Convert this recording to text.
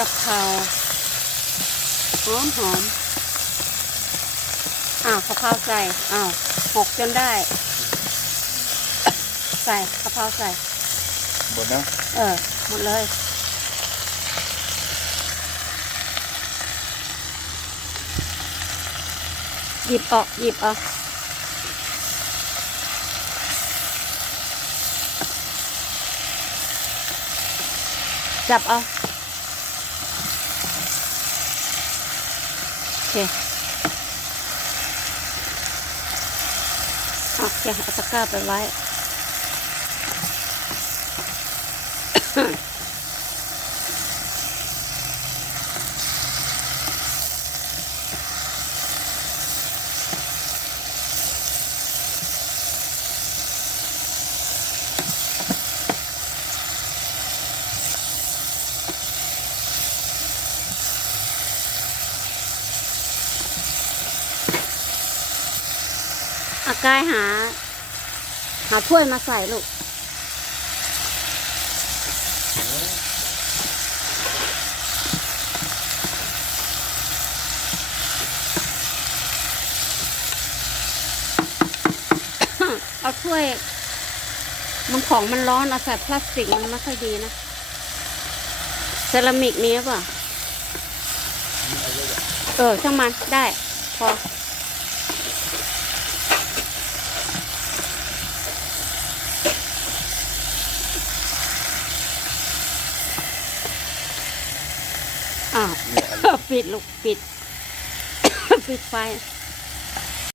กะเพราหอมหอมอ้าวกะเพราใส่อ้าวหกจนได้ ใส่กะเพราใส่หมดนะเออหมดเลยหยิบออกหยิบออกจับเอา โอ เคโอเคเอาตะกร้าไปไว้ อากายหา หาถ้วยมาใส่ลูก เอาถ้วย มันของมันร้อนเอาใส่พลาสติกมันไม่ค่อยดีนะเซรามิกนี้ป่ะ เออ ช่างมันได้ พอ อ้าว เนี่ยอัน ปิดลูกปิด ปิดไฟ